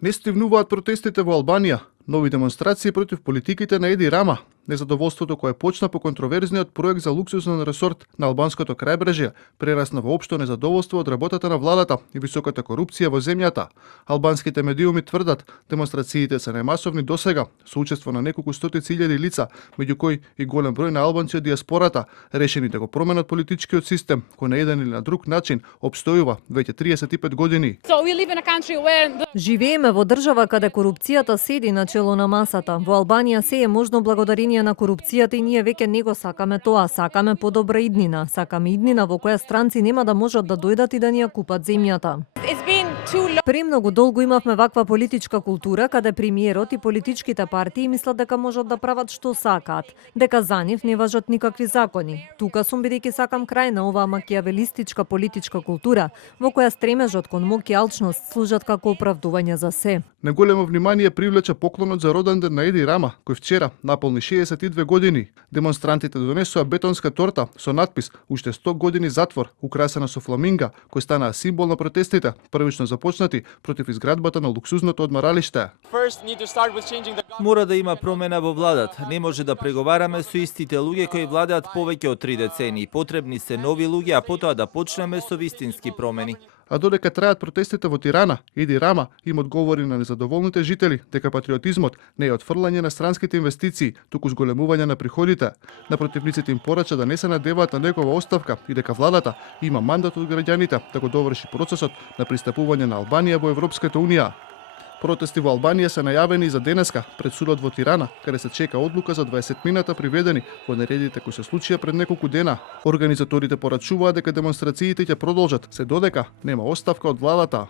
Не стивнуваат протестите во Албанија, нови демонстрации против политиките на Еди Рама, незадоволството кое почна по контроверзниот проект за луксузен ресорт на албанското крајбрежје, прерасна во општо незадоволство од работата на владата и високата корупција во земјата. Албанските медиуми тврдат, демонстрациите се најмасовни досега, со учество на неколку стотици илјади лица, меѓу кои и голем број на албанци од диаспората, решени да го променат политичкиот систем, кој на еден или на друг начин обстојува веќе 35 години. Живееме во држава каде корупцијата седи на чело на масата. Во Албанија се е можно благодарение на корупцијата и ние веќе не го сакаме тоа. Сакаме подобра иднина. Сакаме иднина во која странци нема да можат да дојдат и да ни ја купат земјата. Премногу долго имавме ваква политичка култура каде премиерот и политичките партии мислат дека можат да прават што сакаат, дека за нив не важат никакви закони. Тука сум бидејќи сакам крај на оваа макијавелистичка политичка култура во која стремежот кон моќ и алчност служат како оправдување за се. Неголемо внимание привлече поклонот за роден ден на Еди Рама, кој вчера наполни 62 години. Демонстрантите донесоа бетонска торта со надпис "Уште 100 години затвор", украсена со фламинга, кој станаа символ на протестите, првично започнати против изградбата на луксузното одмаралиште. Мора да има промена во владата. Не може да преговараме со истите луѓе кои владеат повеќе од 3 децении. Потребни се нови луѓе, а потоа да почнеме со вистински промени. А додека траат протестите во Тирана, Еди Рама им одговори на незадоволните жители дека патриотизмот не е отфрлање на странските инвестиции, туку зголемување на приходите. На противниците им порача да не се надеваат на негова оставка и дека владата има мандат од граѓаните да го доврши процесот на пристапување на Албанија во Европската унија. Протести во Албанија се најавени и за денеска пред судот во Тирана, каде се чека одлука за 20 приведени во нередите кои се случија пред неколку дена. Организаторите порачуваат дека демонстрациите ќе продолжат се додека нема оставка од владата.